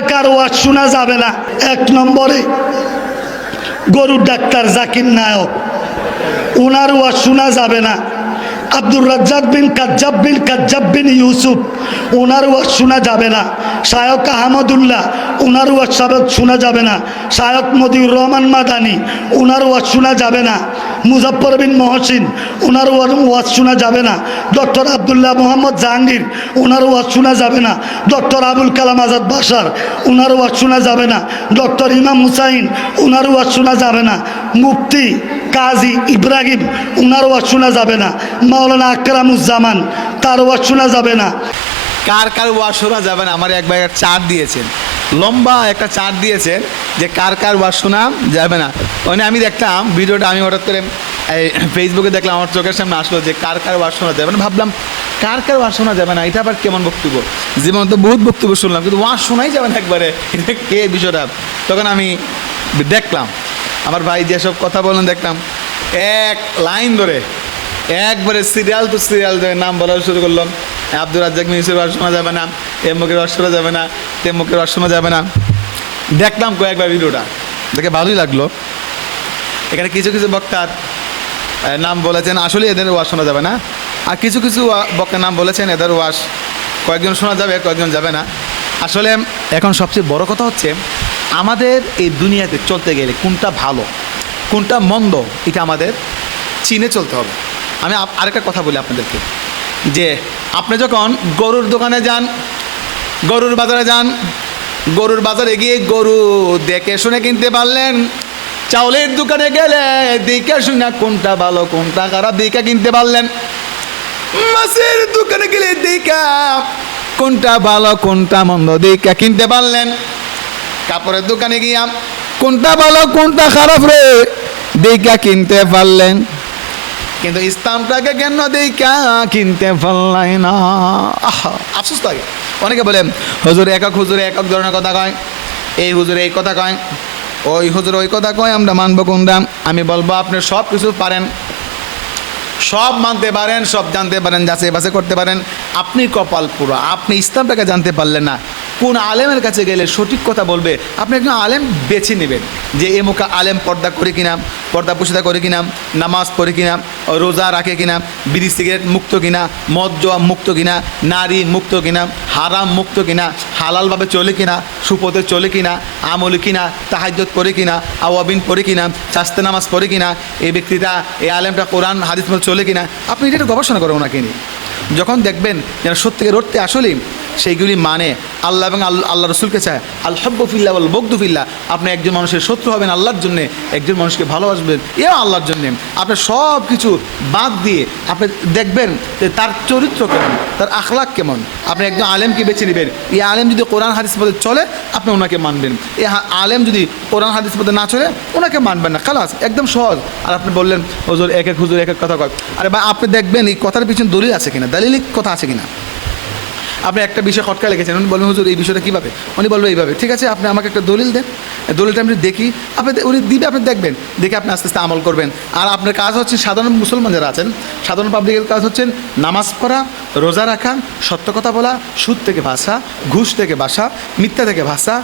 কার কার ওয়াজ শোনা যাবে না। এক নম্বরে গরুর ডাক্তার জাকির নায়ক। ওনার ওয়াজ শোনা যাবে না। আব্দুর রাজ্জাক বিন কাজ্জাব বিন কাজ্জাব বিন ইউসুফ ওনার ওয়াজ শোনা যাবে না। শায়ক আহমদুল্লাহ ওনার ওয়াজ সাবেক শোনা যাবে না। শায়ক মদিউর রহমান মাদানি ওনার ওয়াজ শোনা যাবে না। মুজফর বিন মহসিন ওনার ওয়াজ শোনা যাবে না। ডক্টর আবদুল্লাহ মোহাম্মদ জাহাঙ্গীর ওনার ওয়াজ শোনা যাবে না। ডক্টর আবুল কালাম আজাদ বাসার ওনার ওয়াজ শোনা যাবে না। ডক্টর ইমাম হুসাইন ওনার ওয়াজ শোনা যাবে না। মুফতি কাজী ইব্রাহিম ওনার ওয়াজ শোনা যাবে না। মাওলানা আকরামুজ্জামান, তার ওয়াজ শোনা যাবে না। কার কার ওয়াজ শোনা যাবে না? আমার একবার চার্ট দিয়েছেন। লম্বা একটা চার্ট দিয়েছেন যে কার কার ওয়াজ শোনা যাবে না। মানে আমি দেখলাম, ভিডিওটা আমি হঠাৎ করে এই ফেসবুকে দেখলাম, আমার চোখের সামনে আসলো যে কার কার ওয়াজ শোনা যাবে না। ভাবলাম, কার কার ওয়াজ শোনা যাবে না? এটা আবার কেমন বক্তব্য? জীবন তো বহুত বক্তব্য শুনলাম, কিন্তু ওয়াজ শোনাই যাবে না একবারে। এটা কে বিষয়টা? তখন আমি দেখলাম আমার ভাই যেসব কথা বললেন দেখলাম এক লাইন ধরে, একবারে সিরিয়াল তো সিরিয়াল ধরে নাম বলা শুরু করলাম। আব্দুর রাজ্জাক মিউসির রস শোনা যাবে না এমুকের রস শোনা যাবে না তেমুকের রস শোনা যাবে না। দেখলাম কয়েকবার ভিডিওটা, দেখে ভালোই লাগল। এখানে কিছু কিছু বক্তার নাম বলেছেন আসলে এদের ওয়াশ শোনা যাবে না। আর কিছু কিছু বক্তার নাম বলেছেন, এদের ওয়াশ কয়েকজন শোনা যাবে, কয়েকজন যাবে না। আসলে এখন সবচেয়ে বড় কথা হচ্ছে আমাদের এই দুনিয়াতে চলতে গেলে কোনটা ভালো, কোনটা মন্দ, এটা আমাদের চিনে চলতে হবে। আমি আরেকটা কথা বলি আপনাদেরকে, যে আপনি যখন গরুর দোকানে যান, গরুর বাজারে যান, গরুর বাজারে গিয়ে গরু দেখে শুনে কিনতে পারলেন, চাউলের দোকানে গেলে দেখে শুনে কোনটা ভালো, কোনটা খারাপ দেখে কিনতে পারলেন। মাছের দোকানে গেলে দেখা কোনটা ভালো, কোনটা মন্দ দেখে কিনতে পারলেন। কাপড়ের দোকানে গিয়া কোনটা ভালো কোনটা খারাপ রে? দেখা কিনতে পারলেন। কিন্তু ইসলামটাকে কেন দেখা কিনতে পারলাই না? আহা, আফসোস লাগে। অনেকে বলে হুজুর একক হুজুরে একক ধরনের কথা কয়। এই হুজুরে এই কথা কয় ওই হুজুর ওই কথা কয় আমরা মানবো কোনটা? আমি বলব আপনি সব কিছু পারেন। সব মানতে পারেন সব জানতে পারেন যাচাই বাছাই করতে পারেন। আপনি কপাল পুরো আপনি ইসলামটাকে জানতে পারলেন না। কোন আলেমের কাছে গেলে সঠিক কথা বলবে? আপনি একজন আলেম, বেছে নেবেন যে এ মুখা আলেম পর্দা করে কিনা, পর্দা পুষিদা করে কিনা, নামাজ পড়ে কিনা, রোজা রাখে কিনা, বিড়ি, সিগারেট মুক্ত কিনা, মদ জোয়া মুক্ত কিনা, নারী মুক্ত কিনা, হারাম মুক্ত কিনা, হালালভাবে চলে কিনা, সুপথে চলে কিনা, আমলি কিনা তাহাজ্জত করে কিনা, আওয়াবিন পড়ে কিনা, চাস্তে নামাজ পড়ে কিনা এই ব্যক্তিটা এই আলেমটা কোরআন, হাদিস চলে কিনা, আপনি এটা গবেষণা করেন ওনাকে নিয়ে। যখন দেখবেন, যেন সত্যিকে রটতে আসলেই সেইগুলি মানে আল্লাহ এবং আল্লাহ আল্লাহ রসুলকে চায়। আল হব্বফিল্লা বল বগদুফিল্লা আপনি একজন মানুষের শত্রু হবেন আল্লাহর জন্যে, একজন মানুষকে ভালোবাসবেন, এও আল্লাহর জন্যে। আপনার সব কিছু বাদ দিয়ে আপনি দেখবেন যে তার চরিত্র কেমন, তার আখলাক কেমন। আপনি একজন আলেমকে বেছে নেবেন। এই আলেম যদি কোরআন হাদিস পদে চলে, আপনি ওনাকে মানবেন। হা- আলেম যদি কোরআন হাদিস পদে না চলে ওনাকে মানবেন না। খালাস, একদম সহজ। আর আপনি বললেন, হুজুর, এক এক হুজুর, এক এক কথা কয়। আরে বা আপনি দেখবেন এই কথার পিছনে দলিল আছে কিনা? দালিলিক কথা আছে কিনা? আপনি একটা বিষয় খটকা লেগেছেন। উনি বলবেন হুজুর, এই বিষয়টা কীভাবে? উনি বলবে এইভাবে। ঠিক আছে, আপনি আমাকে একটা দলিল দেন। দলিলটা আমি দেখি। আপনি উনি দিবে, আপনি দেখবেন। দেখে আপনি আস্তে আস্তে আমল করবেন। আর আপনার কাজ হচ্ছে, সাধারণ মুসলমান যারা আছেন, সাধারণ পাবলিকের কাজ হচ্ছেন নামাজ পড়া, রোজা রাখা, সত্য কথা বলা, সুদ থেকে ভাষা ঘুষ থেকে ভাষা মিথ্যা থেকে ভাষা